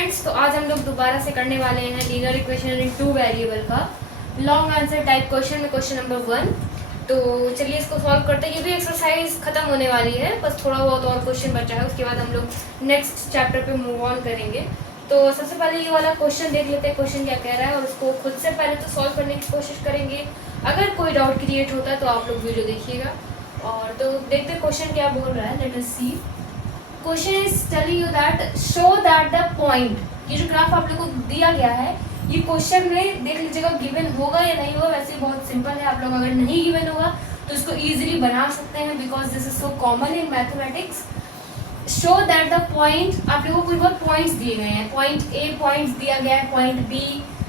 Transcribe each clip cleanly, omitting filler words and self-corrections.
Friends, तो आज हम लोग दोबारा से करने वाले हैं लीनियर इक्वेशन इन टू वेरिएबल का लॉन्ग आंसर टाइप क्वेश्चन में क्वेश्चन नंबर 1। तो चलिए इसको सॉल्व करते हैं। ये भी एक्सरसाइज खत्म होने वाली है, बस थोड़ा बहुत और क्वेश्चन बचा है, उसके बाद हम लोग नेक्स्ट चैप्टर पे मूव ऑन करेंगे। तो सबसे पहले ये वाला क्वेश्चन देख लेते हैं, क्वेश्चन क्या कह रहा है, और उसको खुद से पहले तो सॉल्व करने की कोशिश करेंगे। अगर कोई डाउट क्रिएट होता है तो आप लोग वीडियो देखिएगा। और तो देखते हैं क्वेश्चन क्या बोल रहा है। Let us see. Question is telling you that show that the point, ये जो ग्राफ आप लोग को दिया गया है, ये क्वेश्चन में देख लीजिएगा गिवन होगा या नहीं होगा। वैसे बहुत सिंपल है, आप लोग अगर नहीं गिवन होगा तो इसको इजीली बना सकते हैं, because this is so common in mathematics. Show that the point, आप लोगों को कोई बहुत पॉइंट्स दिए गए हैं, पॉइंट ए पॉइंट्स दिया गया है, point B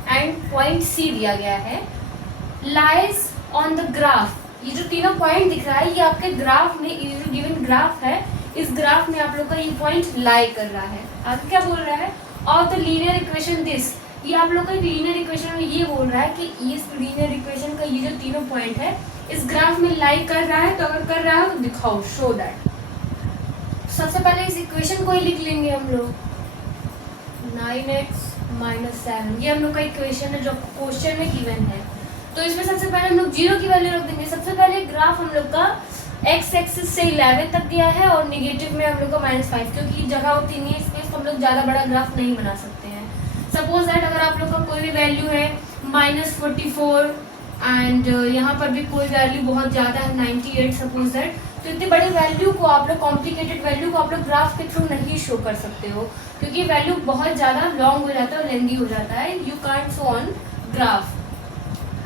and point C दिया गया है, लाइज ऑन द ग्राफ। ये जो तीनों पॉइंट दिख रहा है, ये आपके ग्राफ में, ये जो गिवन ग्राफ है, इस ग्राफ में आप लोग का ये पॉइंट लाई कर रहा है। आगे क्या बोल रहा है, और द लीनियर इक्वेशन दिस, ये आप लोग का लीनियर इक्वेशन में ये बोल रहा है कि इस लीनियर इक्वेशन का ये जो तीनों पॉइंट है इस ग्राफ में लाई कर रहा है। तो अगर कर रहा है तो दिखाओ, शो दैट। सबसे पहले इस इक्वेशन को ही लिख लेंगे हम लोग, 9x - 7, ये हम लोग का इक्वेशन है जो क्वेश्चन में गिवन है। तो इसमें सबसे पहले हम लोग 0 की वैल्यू रख देंगे। सबसे पहले ग्राफ हम लोग का x एक्सिस से 11 तक गया है और निगेटिव में हम लोग का -5, क्योंकि जगह होती नहीं है इसमें, तो हम लोग ज़्यादा बड़ा ग्राफ नहीं बना सकते हैं। सपोज दैट अगर आप लोग का कोई भी वैल्यू है -44 एंड यहाँ पर भी कोई वैल्यू बहुत ज़्यादा है 98 सपोज दैट, तो इतनी बड़ी वैल्यू को आप लोग, कॉम्प्लिकेटेड वैल्यू को आप लोग ग्राफ के थ्रू नहीं शो कर सकते हो, क्योंकि वैल्यू बहुत ज़्यादा लॉन्ग हो जाता है और लेंदी हो जाता है। You can't show on graph.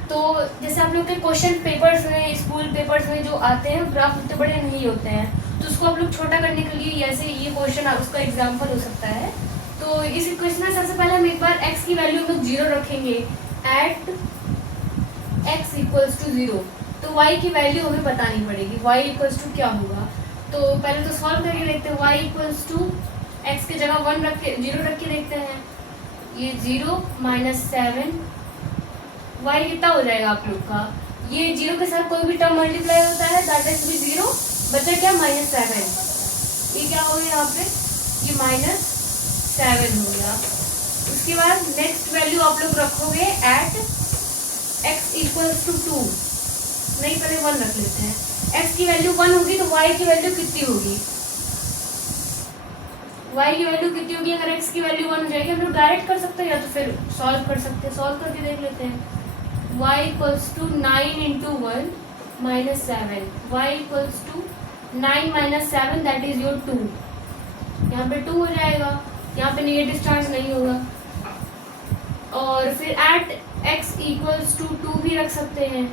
तो जैसे आप लोग के क्वेश्चन पेपर्स में, स्कूल पेपर्स में जो आते हैं, ग्राफ उतने बड़े नहीं होते हैं, तो उसको आप लोग छोटा करने के लिए ऐसे ये क्वेश्चन उसका एग्जाम्पल हो सकता है। तो इस इक्वेशन में सबसे पहले हम एक बार x की वैल्यू हम लोग 0 रखेंगे, एट x = 0। तो y की वैल्यू हमें बतानी पड़ेगी, y = क्या होगा। तो पहले तो सॉल्व करके देखते हैं। y = x की जगह 1 रख के 0 रख के देखते हैं। ये 0 - 7, y कितना हो जाएगा आप लोग का, ये 0 के साथ कोई भी टर्म मल्टीप्लाई होता है, दैट इज भी 0, बचा क्या -7। ये क्या हो गया यहाँ पे, ये -7 हो गया। उसके बाद नेक्स्ट वैल्यू आप लोग रखोगे एट x = 2, नहीं पहले 1 रख लेते हैं। x की वैल्यू 1 होगी तो y की वैल्यू कितनी होगी, y की वैल्यू कितनी होगी। अगर x की वैल्यू 1 हो जाएगी, हम लोग डायरेक्ट कर सकते हैं या तो फिर सॉल्व कर सकते हैं। सॉल्व करके देख लेते हैं। y = 9 × 1 - 7, y = 9 - 7, that is your 2। यहाँ पे 2 हो जाएगा, यहाँ पे नेगेटिव चार्ज नहीं होगा। और फिर एट x = 2 भी रख सकते हैं।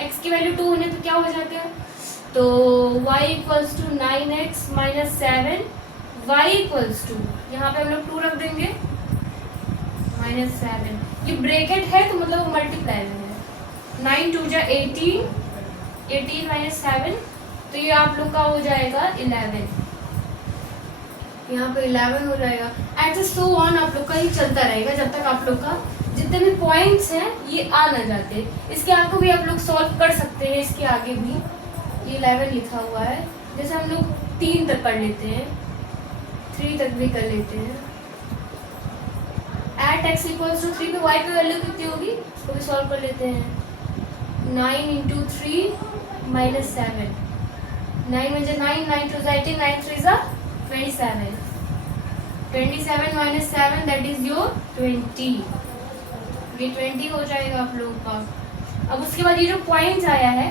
x की वैल्यू 2 होने तो क्या हो जाता है, तो y = 9x - 7, y = यहाँ पे हम लोग 2 रख देंगे, -7। ये ब्रैकेट है तो मतलब मल्टीप्लाई में है। 9 × 2 = 18, 18 - 7, तो ये आप लोग का हो जाएगा 11। यहाँ पे 11 हो जाएगा। एट सो ऑन आप लोग का ये चलता रहेगा जब तक आप लोग का जितने भी पॉइंट्स हैं ये आ ना जाते। इसके आगे भी आप लोग सॉल्व कर सकते हैं, इसके आगे भी ये 11 लिखा हुआ है। जैसे हम लोग 3 तक कर लेते हैं, 3 तक भी कर लेते हैं। एट x = 3 पे y की वैल्यू कितनी होगी, इसको भी सॉल्व कर लेते हैं। 9 × 3 - 7, 9 में 9, 9 × 2 = 18, 9 × 3 = 27, 27 - 7, दैट इज योर 20। ये 20 हो जाएगा आप लोगों का। अब उसके बाद ये जो पॉइंट्स आया है,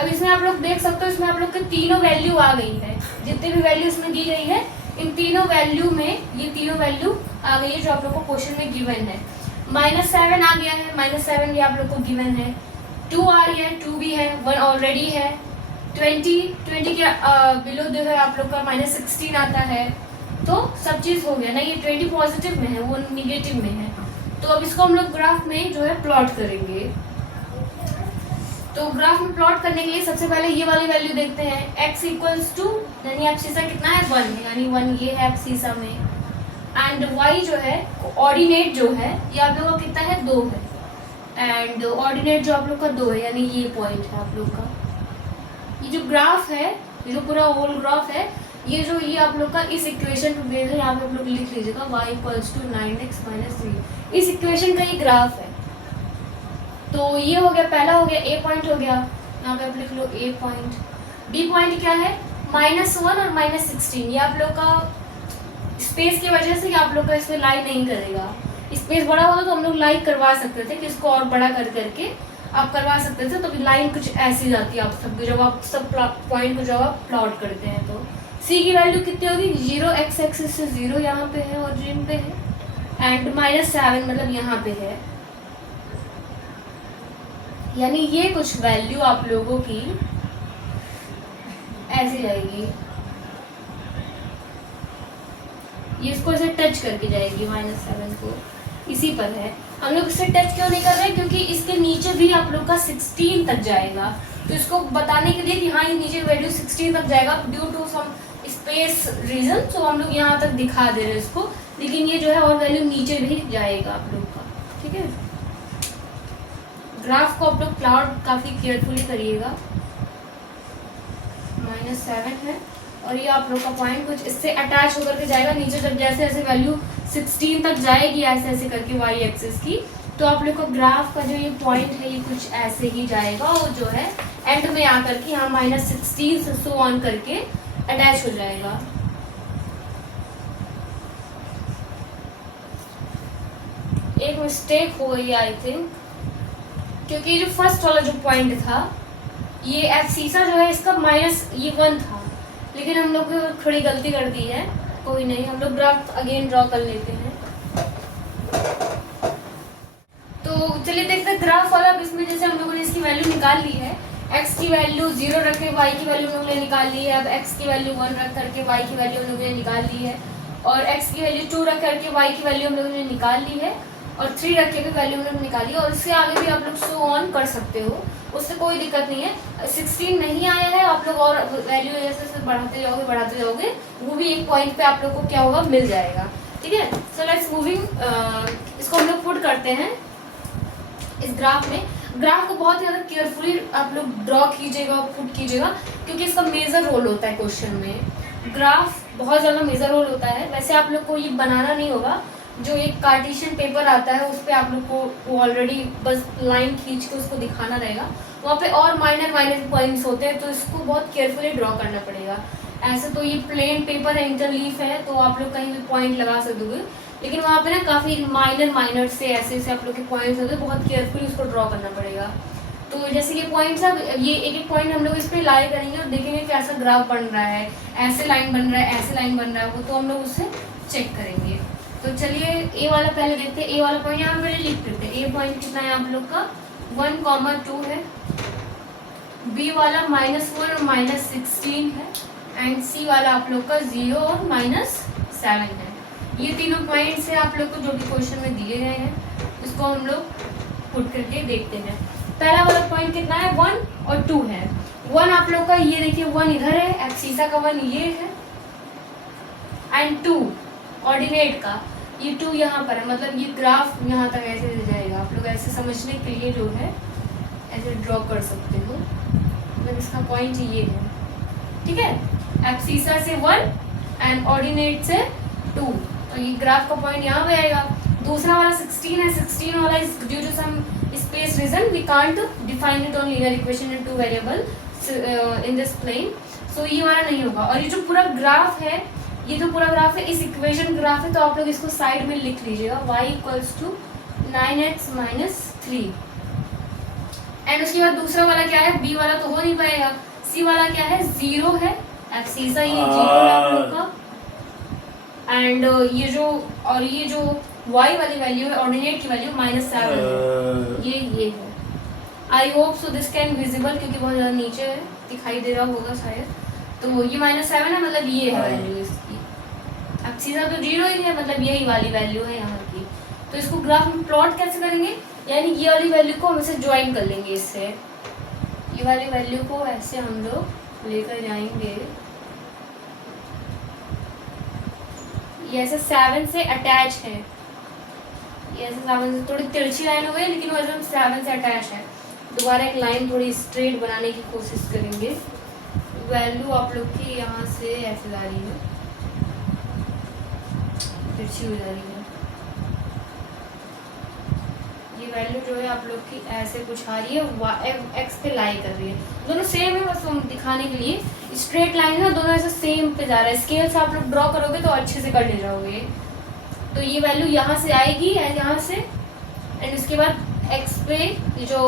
अब इसमें आप लोग देख सकते हो, इसमें आप लोग की तीनों वैल्यू आ गई है। जितनी भी वैल्यू इसमें दी गई है, इन तीनों वैल्यू में ये तीनों वैल्यू आ गई है जो आप लोग को क्वेश्चन में गिवन है। -7 आ गया है, -7 ये आप लोग को गिवन है। 2 आ गया है, 2 भी है, 1 ऑलरेडी है। 20 के बिलो जो है आप लोग का -16 आता है। तो सब चीज़ हो गया ना, ये 20 पॉजिटिव में है, वो निगेटिव में है। तो अब इसको हम लोग ग्राफ में जो है प्लॉट करेंगे। तो ग्राफ में प्लॉट करने के लिए सबसे पहले ये वाली वैल्यू देखते हैं। x = यानी एब्सिसा कितना है, 1 है, यानी 1 ये है एब्सिसा में। एंड y जो है, ऑर्डिनेट जो है, ये आप लोगों का कितना है, 2 है। एंड ऑर्डिनेट जो आप लोग का 2 है, यानी ये पॉइंट है आप लोग का। ये जो ग्राफ है, ये जो पूरा होल ग्राफ है, ये आप लोग का इस इक्वेशन पे बेस है, यहाँ पे आप लोग लिख लीजिएगा y equals to 9x minus 3। इस इक्वेशन का ये ग्राफ है। तो ये हो गया, पहला हो गया, ए पॉइंट हो गया, यहाँ पे आप लिख लो ए पॉइंट। बी पॉइंट क्या है, -1 और -16। ये आप लोग का स्पेस की वजह से आप लोग का इसमें लाई नहीं करेगा। स्पेस बड़ा होता तो हम लोग लाइक करवा सकते थे कि इसको और बड़ा कर करके आप करवा सकते थे, तो लाइन कुछ ऐसी जाती है आप सबकी जब आप सब पॉइंट को जब आप प्लॉट करते हैं। तो सी की वैल्यू कितनी होगी, 0 x एक्सिस से 0 यहाँ पे है ओरिजिन पे है, एंड -7 मतलब यहाँ पे है। यानी ये कुछ वैल्यू आप लोगों की ऐसे जाएगी, ये इसको ऐसे टच करके जाएगी, -7 को इसी पर है। हम लोग इससे टच क्यों नहीं कर रहे हैं, क्योंकि इसके नीचे भी आप लोग का 16 तक जाएगा। तो इसको बताने के लिए कि हाँ ये नीचे वैल्यू 16 तक जाएगा due to some space reason, तो हम लोग यहाँ तक दिखा दे रहे हैं इसको, लेकिन ये जो है और वैल्यू नीचे भी जाएगा आप लोग का। ठीक है, ग्राफ को आप लोग प्लॉट काफ़ी केयरफुली करिएगा। -7 है और ये आप लोग का पॉइंट कुछ इससे अटैच होकर के जाएगा नीचे, जब जैसे जैसे वैल्यू 16 तक जाएगी ऐसे ऐसे करके y एक्सिस की, तो आप लोग का ग्राफ का जो ये पॉइंट है ये कुछ ऐसे ही जाएगा और जो है एंड में आकर के यहाँ -16 से सो ऑन करके अटैच हो जाएगा। एक मिस्टेक हो गई आई थिंक, क्योंकि जो फर्स्ट वाला जो पॉइंट था ये एब्सिसा जो है इसका -1 था, लेकिन हम लोग थोड़ी गलती कर दी है, कोई नहीं, हम लोग ग्राफ अगेन ड्रॉ कर लेते हैं। तो चलिए देखते हैं ग्राफ वाला। इसमें जैसे हम लोगों ने इसकी वैल्यू निकाल ली है, x की वैल्यू 0 रख के y की वैल्यू हम लोगों ने निकाल ली है, अब x की वैल्यू 1 रख करके y की वैल्यू हम लोगों ने निकाल ली है, और x की वैल्यू 2 रख करके y की वैल्यू हम लोगों ने निकाल ली है, और 3 रख के भी वैल्यू हम लोग निकाली है, और इससे आगे भी आप लोग सो ऑन कर सकते हो, उससे कोई दिक्कत नहीं है। 16 नहीं आया है, आप लोग और वैल्यू जैसे बढ़ाते जाओगे वो भी एक पॉइंट पे आप लोग को क्या होगा, मिल जाएगा। ठीक है, सो लेट्स मूविंग, इसको हम लोग पुट करते हैं इस ग्राफ में। ग्राफ को बहुत ज़्यादा केयरफुली आप लोग ड्रॉ कीजिएगा और पुट कीजिएगा, क्योंकि इसका मेजर रोल होता है क्वेश्चन में। ग्राफ बहुत ज़्यादा मेजर रोल होता है। वैसे आप लोग को ये बनाना नहीं होगा, जो एक कार्टेशियन पेपर आता है उस पर आप लोग को ऑलरेडी बस लाइन खींच के उसको दिखाना रहेगा, वहाँ पे और माइनर पॉइंट्स होते हैं, तो इसको बहुत केयरफुली ड्रॉ करना पड़ेगा। ऐसे तो ये प्लेन पेपर है, इंटरलीफ है, तो आप लोग कहीं भी पॉइंट लगा सकते, लेकिन वहाँ पे ना काफ़ी माइनर से ऐसे आप लोग के पॉइंट्स होते हैं, बहुत केयरफुली उसको ड्रॉ करना पड़ेगा। तो जैसे ये पॉइंट्स है, ये एक एक पॉइंट हम लोग इस पर लाई करेंगे और देखेंगे कैसा ग्राफ बन रहा है, ऐसे लाइन बन रहा है, ऐसे लाइन बन रहा है, वो तो हम लोग उससे चेक करेंगे। तो चलिए ए वाला पहले देखते हैं। ए वाला पॉइंट यहाँ पे लिख देते हैं। ए पॉइंट कितना है आप लोग का, 1, 2 है। बी वाला -1 और -16 है, एंड सी वाला आप लोग का 0 और -7 है। ये तीनों पॉइंट्स है आप लोग को जो कि क्वेश्चन में दिए गए हैं, इसको हम लोग पुट करके देखते हैं। पहला वाला पॉइंट कितना है, 1 और 2 है। 1 आप लोग का ये देखिए 1 इधर है, एक्सिसा का 1 ये है, एंड 2 ऑर्डिनेट का ये 2 यहाँ पर है, मतलब ये ग्राफ यहाँ तक ऐसे जाएगा। आप लोग ऐसे समझने के लिए जो है ऐसे ड्रॉ कर सकते हो, मतलब इसका पॉइंट ये है। ठीक है, एब्सिसा से 1 एंड ऑर्डिनेट से 2, तो ये ग्राफ का पॉइंट यहाँ पे आएगा। दूसरा वाला 16 है, 16 वाला is due to some space reason we can't define it on linear equation in 2 variable in this plane, so ये वाला नहीं होगा। और ये जो पूरा ग्राफ है, ये जो पूरा ग्राफ है इस इक्वेशन ग्राफ है, तो आप लोग इसको साइड में लिख लीजिएगा, y equals to 9x - 3। And उसके बाद दूसरा वाला क्या है, b वाला तो हो नहीं पाएगा। c वाला क्या है, 0 है, एब्सिसा ये 0 है आप लोग का, एंड ये जो y वाली वैल्यू है, ऑर्डिनेट की वैल्यू -7 है, ये है। I hope so this can visible, क्योंकि बहुत ज़्यादा नीचे है, दिखाई दे रहा होगा शायद। तो ये -7 है, मतलब ये है वैल्यू इसकी। अब सीधा तो 0 ही है, मतलब यही वाली वैल्यू है यहाँ की। तो इसको ग्राफ में प्लॉट कैसे करेंगे, यानी ये वाली वैल्यू को हम इसे ज्वाइन कर लेंगे इससे। ये वाली वैल्यू को ऐसे हम लोग लेकर जाएंगे, ये ऐसे 7 से अटैच है, ये ऐसे 7 से थोड़ी तिरछी लाइन हो गई, लेकिन वो एकदम 7 से अटैच है। दोबारा एक लाइन थोड़ी स्ट्रेट बनाने की कोशिश करेंगे, वैल्यू आप लोग की यहाँ से ऐसे जा रही है, तिरछी हो जा रही है। ये वैल्यू जो है आप लोग की ऐसे कुछ आ रही है, एक्स पे लाई कर रही है। दोनों सेम है, बस हम दिखाने के लिए स्ट्रेट लाइन है, दोनों ऐसे सेम पे जा रहा है। स्केल से आप लोग ड्रॉ करोगे तो अच्छे से कर ले जाओगे। तो ये वैल्यू यहाँ से आएगी यहाँ से, एंड उसके बाद एक्स पे ये जो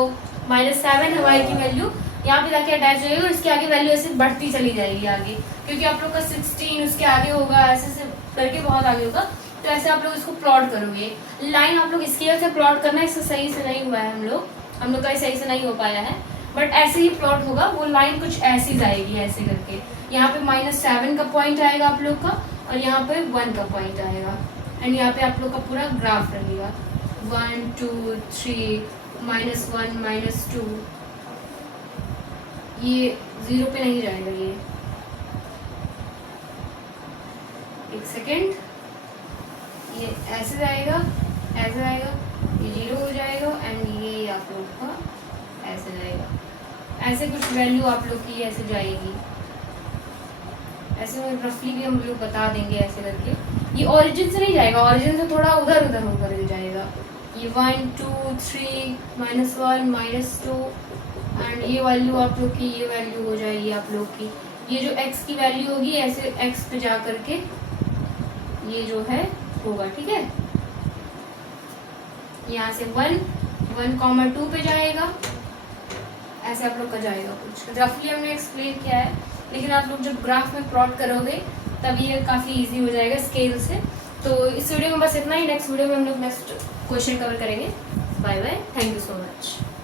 -7 है वाई की वैल्यू यहाँ पे जाके अटैच हो जाएगी, और इसके आगे वैल्यू ऐसे बढ़ती चली जाएगी आगे, क्योंकि आप लोग का 16 उसके आगे होगा, ऐसे करके बहुत आगे होगा। तो ऐसे आप लोग इसको प्लॉट करोगे। लाइन आप लोग स्केल से प्लॉट करना, इससे सही से नहीं हुआ है हम लोग का सही से नहीं हो पाया है, बट ऐसे ही प्लॉट होगा। वो लाइन कुछ ऐसी जाएगी ऐसे करके, यहाँ पे -7 का पॉइंट आएगा आप लोग का, और यहाँ पे 1 का पॉइंट आएगा, एंड यहाँ पे आप लोग का पूरा ग्राफ रहेगा 1 2 3 -1 -2। ये 0 पे नहीं जाएगा, ये एक सेकेंड, ये ऐसे जाएगा, ऐसे जाएगा, ये 0 हो जाएगा, एंड ये आप लोग का ऐसे जाएगा। ऐसे कुछ वैल्यू आप लोग की ऐसे जाएगी, ऐसे में रफली भी हम लोग बता देंगे ऐसे करके। ये ओरिजिन से नहीं जाएगा, ओरिजिन से थोड़ा उधर उधर होकर जाएगा। ये 1 2 3 -1 -2, एंड ये वैल्यू आप लोग की, ये वैल्यू हो जाएगी आप लोग की। ये जो x की वैल्यू होगी ऐसे x पे जा करके ये जो है होगा, ठीक है। यहाँ से 1 2 पे जाएगा, ऐसे आप लोग का जाएगा। कुछ रफली हमने एक्सप्लेन किया है, लेकिन आप लोग जब ग्राफ में प्लॉट करोगे तब ये काफ़ी इजी हो जाएगा स्केल से। तो इस वीडियो में बस इतना ही। नेक्स्ट वीडियो में हम लोग नेक्स्ट क्वेश्चन कवर करेंगे। Bye bye, thank you so much.